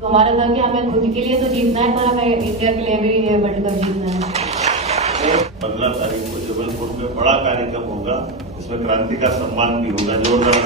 तो हमारा था कि हमें खुद के लिए तो जीतना है, पर हमें इंडिया के लिए भी वर्ल्ड कप जीतना है। 15 तारीख को जबलपुर में बड़ा कार्यक्रम होगा, इसमें क्रांति का सम्मान भी होगा जोरदार।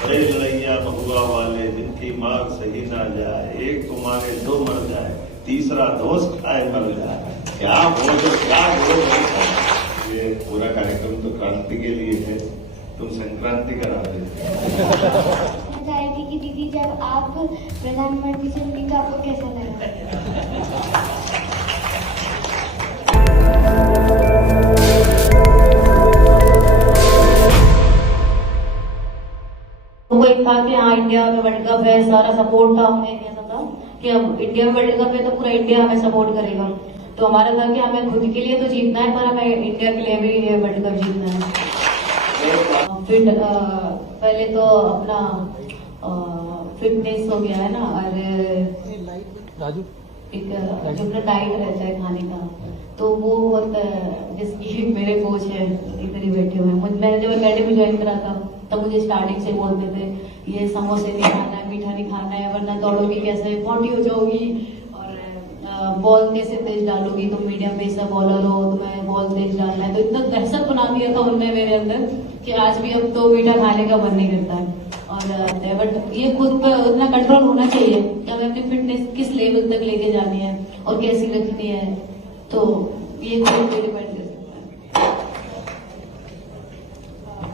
बड़े लड़ैया महुआ वाले जिनकी मार सही ना जाए, एक तुम्हारे दो मर जाए, तीसरा दोस्त खाए मर जाए, क्या हो तो क्या हो। ये पूरा कार्यक्रम तो क्रांति के लिए है, तुम संक्रांति करा देते। बताएगी कि दीदी जब आप प्रधानमंत्री से मिली तो आपको कैसा लगा? वो एक था कि हाँ इंडिया में वर्ल्ड कप है, सारा सपोर्ट था, हमने ऐसा था कि अब इंडिया में वर्ल्ड कप है तो पूरा इंडिया हमें सपोर्ट करेगा। तो हमारा था कि हमें खुद के लिए तो जीतना है, पर हमें इंडिया के लिए भी वर्ल्ड कप जीतना है। फिर पहले तो अपना फिटनेस हो गया है ना, और राजू एक जो अपना डाइट रहता है खाने का, तो वो बहुत जिसकी मेरे कोच है इधर ही बैठे हुए हैं। मैंने जब अकेडमी ज्वाइन करा था तब मुझे स्टार्टिंग से बोलते थे ये समोसे नहीं खाना है, मीठा नहीं खाना है, वरना दौड़ोगी कैसे, मोटी हो जाओगी, और बॉल कैसे तेज डालोगी, तुम मीडियम पेस का बॉलर हो, तुम्हें बॉल तेज डालना है। तो इतना दहशत बना दिया था उनने मेरे अंदर कि आज भी अब तो मीठा खाने का मन नहीं करता है। और बट ये खुद पर उतना कंट्रोल होना चाहिए कि हमें अपनी फिटनेस किस लेवल तक लेके जानी है और कैसी रखनी है, तो ये खुद पे डिपेंड कर सकता है।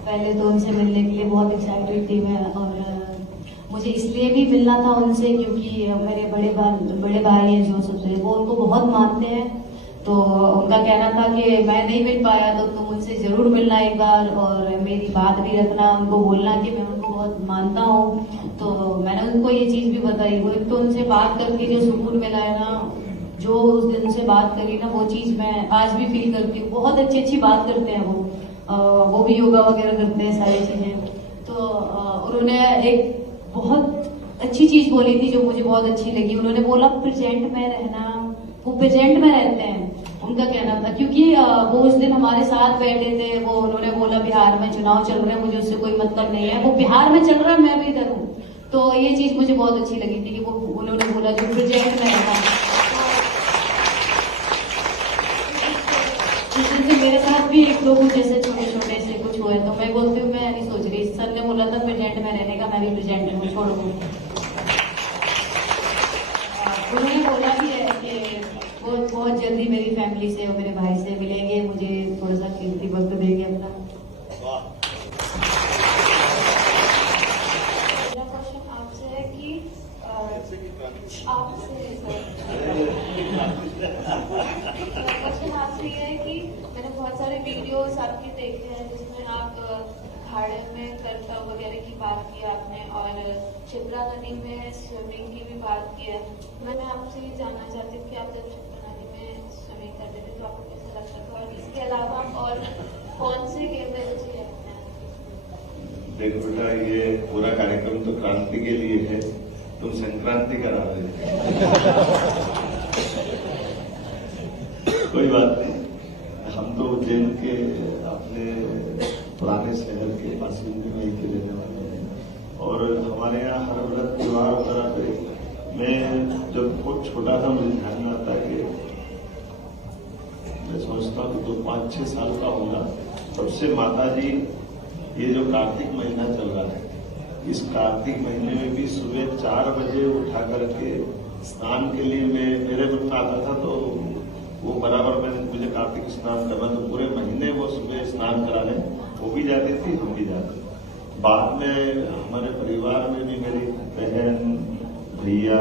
पहले तो उनसे मिलने के लिए बहुत एक्साइटेड थी मैं, और मुझे इसलिए भी मिलना था उनसे क्योंकि मेरे बड़े भाई हैं जो सबसे, वो उनको बहुत मानते हैं। तो उनका कहना था कि मैं नहीं मिल पाया तो तुम उनसे जरूर मिलना एक बार, और मेरी बात भी रखना, उनको बोलना कि मैं उनको बहुत मानता हूँ। तो मैंने उनको ये चीज भी बताई। वो एक तो उनसे बात करके जो सुकून मिला है ना, जो उस दिन से बात करी ना, वो चीज मैं आज भी फील करती हूँ। बहुत अच्छी बात करते हैं वो भी योगा वगैरह करते हैं, सारी चीजें। तो उन्होंने एक बहुत अच्छी चीज बोली थी जो मुझे बहुत अच्छी लगी। उन्होंने बोला प्रेजेंट में रहना, वो प्रेजेंट में रहते हैं, उनका कहना था। क्योंकि वो उस दिन हमारे साथ बैठे थे, वो उन्होंने बोला बिहार में चुनाव चल रहे हैं, मुझे उससे कोई मतलब नहीं है, वो बिहार में चल रहा है, मैं भी इधर हूँ। तो ये चीज मुझे बहुत अच्छी लगी थी कि वो उन्होंने बोला जो प्रेजेंट में रहना। मेरे साथ भी एक दो कुछ ऐसे छोटे से कुछ हुए, तो मैं बोलती हूँ मैं नहीं सोच रही। सर ने बोला था प्रेजेंट में रहने का, मैं भी प्रेजेंट में छोड़ दूँ। उन्होंने बोला भी है कि वो बहुत जल्दी मेरी फैमिली से और मेरे भाई से मिलेंगे, मुझे थोड़ा सा कीमती वक्त देंगे अपना। मेरा क्वेश्चन आपसे है कि क्वेश्चन आपसे ये है कि मैंने बहुत सारे वीडियोस आपके देखे हैं जिसमें आप अखाड़े में करतब वगैरह की बात की आपने, और शिप्रा नदी में स्विमिंग की भी बात की है। मैं आपसे ये जानना चाहती हूँ कि आप जब शिप्रा नदी में स्विमिंग करते थे तो आपको कैसा लगता था, और इसके अलावा और कौन से गेम में रुचि है? देखो बेटा, ये पूरा कार्यक्रम तो क्रांति के लिए है, तुम संक्रांति करा देते। कोई बात नहीं, हम तो उज्जैन के अपने पुराने शहर के बासिंदे वहीं के रहने वाले हैं, और हमारे यहाँ हर व्रत त्योहार वगैरह पे मैं जब बहुत छोटा था मुझे ध्यान में आता है कि मैं सोचता हूँ कि 5-6 साल का होगा, तब से माता जी ये जो कार्तिक महीना चल रहा है, इस कार्तिक महीने में भी सुबह 4 बजे उठा करके स्नान के लिए मेरे वक्त आता था, तो वो बराबर में मुझे कार्तिक स्नान करना, तो पूरे महीने वो सुबह स्नान कराने वो भी जाती थी, हम भी जाते थे। बाद में हमारे परिवार में भी मेरी बहन भैया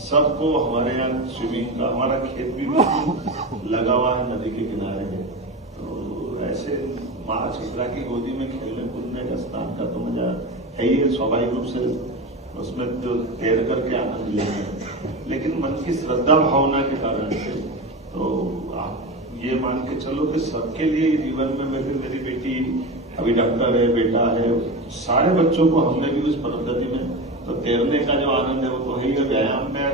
सबको हमारे यहाँ स्विमिंग का, हमारा खेत भी लगा हुआ है नदी के किनारे में, तो ऐसे माँ शिप्रा की गोदी में खेलने कूदने का स्नान का तो मजा है ही, स्वाभाविक रूप से उसमें जो तैर करके आनंद लेते हैं। लेकिन मन की श्रद्धा भावना के कारण से तो आप ये मान के चलो कि सबके लिए जीवन में मेरी बेटी अभी डॉक्टर है, बेटा है, सारे बच्चों को हमने भी उस पद्धति में, तो तैरने का जो आनंद है वो तो है ही। व्यायाम में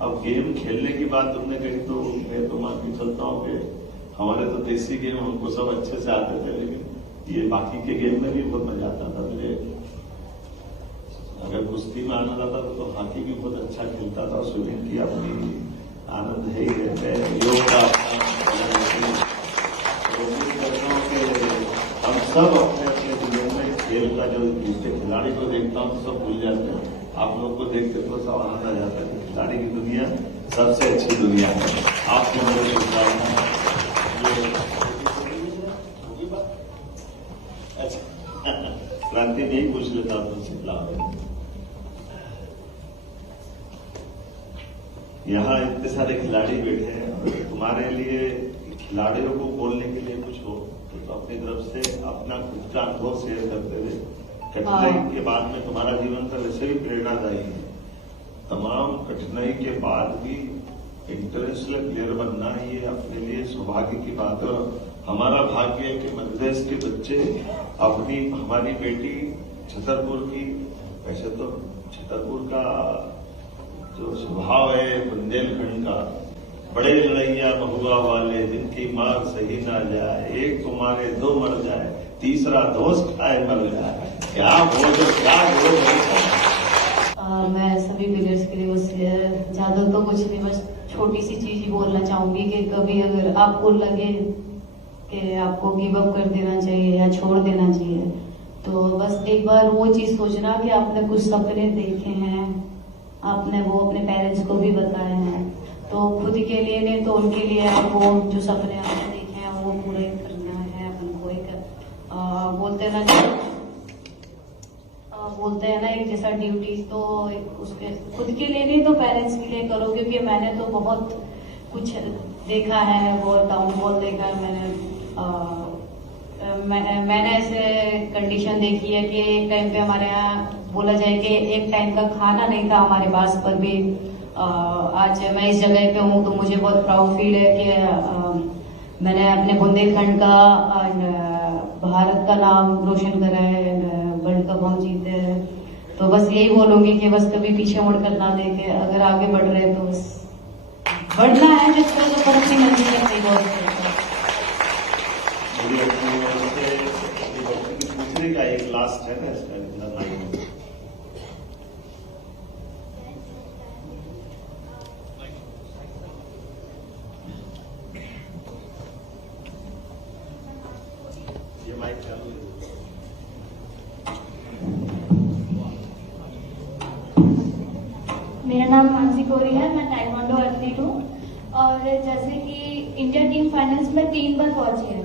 अब गेम खेलने की बात तुमने कही, तो मैं तो मान के चलता हूँ कि हमारे तो देसी गेम हमको सब अच्छे से आते थे, लेकिन ये बाकी के गेम में भी बहुत मजा आता था मुझे। अगर कुश्ती में आनंद आता तो हॉकी भी बहुत अच्छा खेलता था। स्विमिंग की अपनी आनंद है ही रहते हैं। योग का हम सब अपने अपने जीवन में खेल का जो जिससे खिलाड़ी को देखता हूँ तो सब भूल जाते हैं। आप लोग को देख के तो सब आनंद आ जाता है। खिलाड़ी की दुनिया सबसे अच्छी दुनिया है। आपको मेरे शुभकामनाएं। अच्छा क्रांति नहीं पूछ लेता तुमसे। यहाँ इतने सारे खिलाड़ी बैठे हैं, तुम्हारे लिए खिलाड़ियों को बोलने के लिए कुछ हो तो अपनी तरफ से अपना खुद का अनुभव शेयर करते हुए। कठिनाई के बाद में तुम्हारा जीवन तो वैसे भी प्रेरणादायी है। तमाम कठिनाई के बाद भी इंटरनेशनल प्लेयर बनना ये अपने लिए सौभाग्य की बात है। हमारा भाग्य है कि मध्य प्रदेश के बच्चे अपनी हमारी बेटी छतरपुर की, वैसे तो छतरपुर का जो स्वभाव है बुंदेलखंड का, बड़े लड़ैया महुआ वाले जिनकी मार सही ना जाए, एक तो मारे दो मर जाए, तीसरा दोस्त खाए मर जाए। क्या बोल क्या बोल। मैं सभी प्लेयर्स के लिए बस ज्यादा तो कुछ नहीं, बस छोटी सी चीज ही बोलना चाहूंगी कि कभी अगर आपको लगे कि आपको गिव अप कर देना चाहिए या छोड़ देना चाहिए तो बस एक बार वो चीज सोचना कि आपने कुछ सपने देखे हैं, आपने वो अपने पेरेंट्स को भी बताए हैं, तो खुद के लिए नहीं तो उनके लिए वो जो सपने आपने देखे हैं वो पूरे करना है। अपन को एक बोलते हैं ना एक जैसा ड्यूटीज, तो उसके खुद के लिए नहीं तो पेरेंट्स के लिए करो। क्योंकि मैंने तो बहुत कुछ देखा है, बहुत डाउनफॉल देखा है मैंने ऐसे कंडीशन देखी है कि एक टाइम पे हमारे यहाँ बोला जाए कि एक टाइम का खाना नहीं था हमारे पास, पर भी आज मैं इस जगह पे हूँ तो मुझे बहुत प्राउड फील है कि मैंने अपने बुंदेलखंड का भारत का नाम रोशन करा है, वर्ल्ड कप हम जीते हैं। तो बस यही बोलूंगी कि बस कभी पीछे मुड़कर ना देखे, अगर आगे बढ़ रहे तो बस बढ़ना है जिसको तो पर अपनी मंजिल है। दूसरे का एक लास्ट है ना इसका लाइन। ये माइक चालू है। मेरा नाम मानसी कोरी है, मैं ताइक्वांडो एथलीट हूँ और जैसे कि इंडिया टीम फाइनल्स में 3 बार पहुंची है,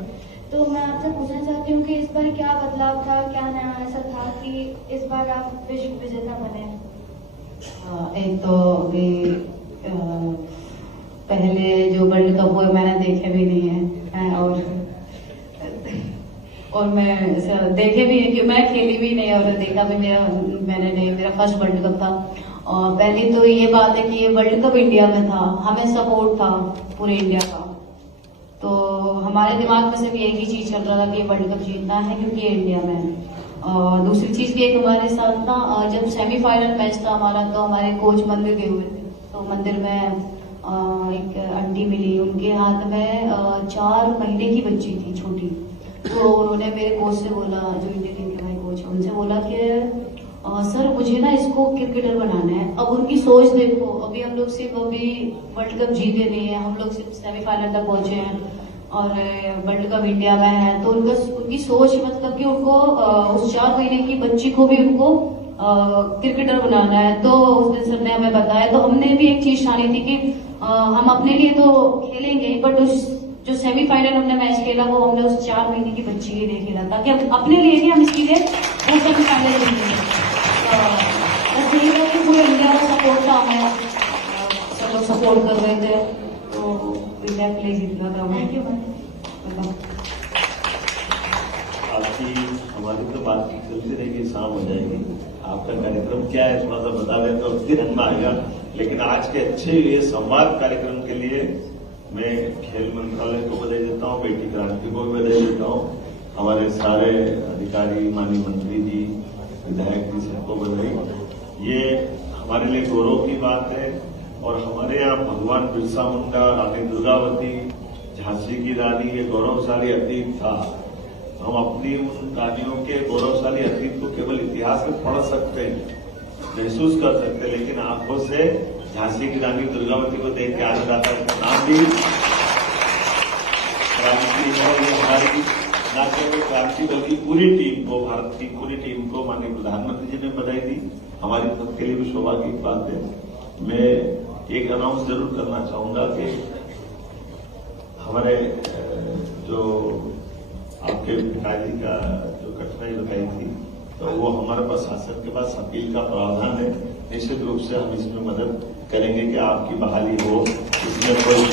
तो मैं आपसे पूछना चाहती हूँ कि इस बार क्या बदलाव था, क्या नया ऐसा था कि इस बार आप विश्व विजेता बने। एक तो अभी पहले जो वर्ल्ड कप हुए मैंने देखे भी नहीं है और मैं देखे भी नहीं कि मैं खेली भी नहीं और देखा भी मैंने नहीं। मेरा फर्स्ट वर्ल्ड कप था। और पहली तो ये बात है कि ये वर्ल्ड कप इंडिया में था, हमें सपोर्ट था पूरे इंडिया का, तो हमारे दिमाग में सिर्फ एक ही चीज चल रहा था कि ये वर्ल्ड कप जीतना है क्योंकि इंडिया में है। और दूसरी चीज भी एक हमारे साथ था, जब सेमीफाइनल मैच था हमारा तो हमारे कोच मंदिर गए हुए थे, तो मंदिर में एक आंटी मिली, उनके हाथ में 4 महीने की बच्ची थी छोटी, तो उन्होंने मेरे कोच से बोला, जो इंडियन टीम के भाई कोच है, उनसे बोला कि सर मुझे ना इसको क्रिकेटर बनाना है। अब उनकी सोच देखो, अभी हम लोग सिर्फ अभी वर्ल्ड कप जीते नहीं है, हम लोग सिर्फ सेमीफाइनल तक पहुंचे हैं और वर्ल्ड कप इंडिया में है, तो उनकी सोच मतलब कि उनको उस 4 महीने की बच्ची को भी उनको क्रिकेटर बनाना है। तो उस दिन सर ने हमें बताया, तो हमने भी एक चीज ठानी थी कि हम अपने लिए तो खेलेंगे, बट उस जो सेमीफाइनल हमने मैच खेला वो हमने उस 4 महीने की बच्ची के लिए खेला था, कि अपने लिए नहीं, हम इसके लिए वो सेमीफाइनल जीतेंगे। बस यही था कि पूरे इंडिया का सपोर्ट था, हमें सब लोग सपोर्ट कर रहे थे, तो इंडिया के लिए जीतना था। Thank you ma'am. आपकी हमारी तो बात चलती रहेगी, शाम हो जाएगी। आपका कार्यक्रम क्या है थोड़ा सा बता दें तो उसकी रंग में आएगा। लेकिन आज के अच्छे ये संवाद कार्यक्रम के लिए मैं खेल मंत्रालय को बधाई देता हूँ, बेटी क्रांति को भी बधाई देता हूँ, हमारे सारे अधिकारी, माननीय मंत्री जी, विधायक जी, सबको बधाई। ये हमारे लिए गौरव की बात है। और हमारे यहाँ भगवान बिरसा मुंडा, रानी दुर्गावती, झांसी की रानी, ये गौरवशाली अतीत था। हम अपनी उन कहानियों के गौरवशाली अतीत को केवल इतिहास में पढ़ सकते हैं, महसूस कर सकते, लेकिन आंखों से झांसी की रानी दुर्गावती को देख के आनंद आता है। नाम भी क्रांति है। ये हमारी न केवल क्रांति बल्कि पूरी टीम को, भारत की पूरी टीम को माननीय प्रधानमंत्री जी ने बधाई दी। हमारी सबके लिए भी सौभाग्य की बात है। मैं एक अनाउंस जरूर करना चाहूंगा कि हमारे जो आपके पिताजी का जो कठिनाई बताई थी, तो वो हमारे पास शासन के पास अपील का प्रावधान है। निश्चित रूप से हम इसमें मदद करेंगे कि आपकी बहाली हो, इसमें कोई।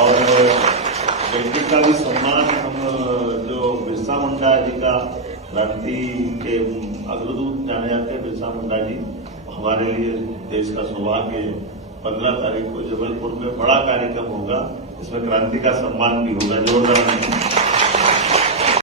और व्यक्ति का भी सम्मान, हम जो बिरसा मुंडा जी का क्रांति के अग्रदूत जाने जाते हैं बिरसा मुंडा जी, हमारे लिए देश का सौभाग्य। 15 तारीख को जबलपुर में बड़ा कार्यक्रम होगा, इसमें क्रांति का सम्मान भी होगा, जोरदार।